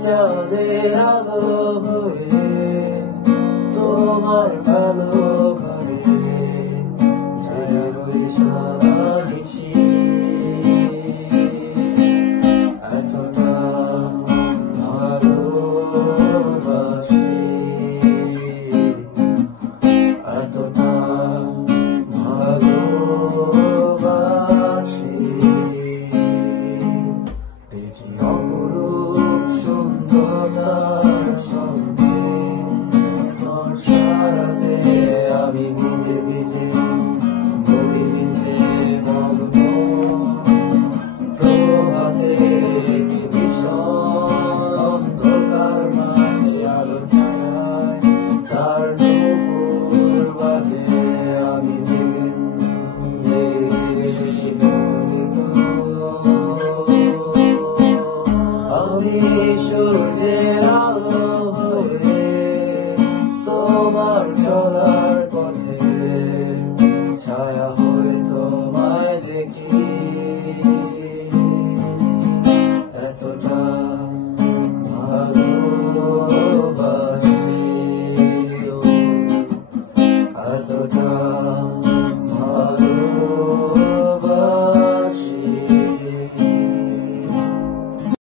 চাঁদের আলো হয়ে তোমার কালো ঘরে যাই সারা নিশি এতটা ভালোবাসি এতটা ভালোবাসি দেখি অপরূপ সুন্দরতার সঙ্গে তোর সারাতে আমি ভিজে ভিজে বই ভিজে মগ্ন প্রভাতে একটি ভীষণ অন্ধকার মাঝে আলো ছায়ায় তার নূপুর বাজে আমি আমি সূর্যের আলো হয়ে তোমার চলার পথে